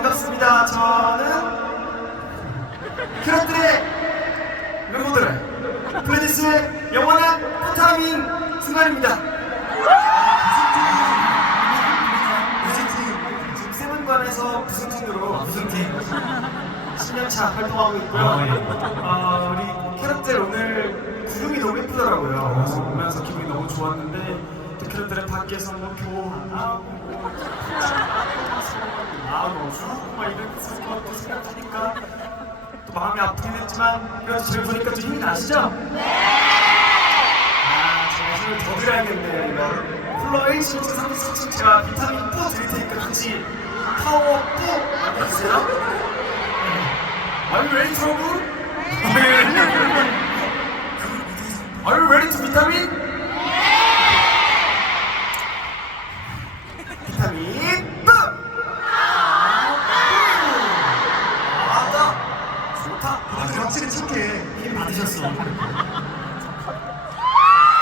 반갑습니다. 저는 크라트의 멤버들, 프레디스의 영원한 포타민 승관입니다. 무슨 팀? 지금 세븐관에서 무슨 팀으로 무슨 팀? 10년차 활동하고 있고요. 아, 예. 어, 우리 캐럿들 오늘 구름이 너무 예쁘더라고요. 그래서 보면서 기분이 너무 좋았는데 캐럿들의 밖에서 뭐 교환하고 막 이런 것도 생각하니까 또 마음이 아프긴 했지만 그래도 저를 보니까 좀 힘이 나시죠? 아 제가 힘을 더 드려야겠네요 이거 플러 1층 3층 4층 제가 비타민 뿌 드릴 테니까 같이 파워 뿌 만들어주세요 Are you ready? Are to 비타민? 비타민 아, 확실히 착해. 힘 받으셨어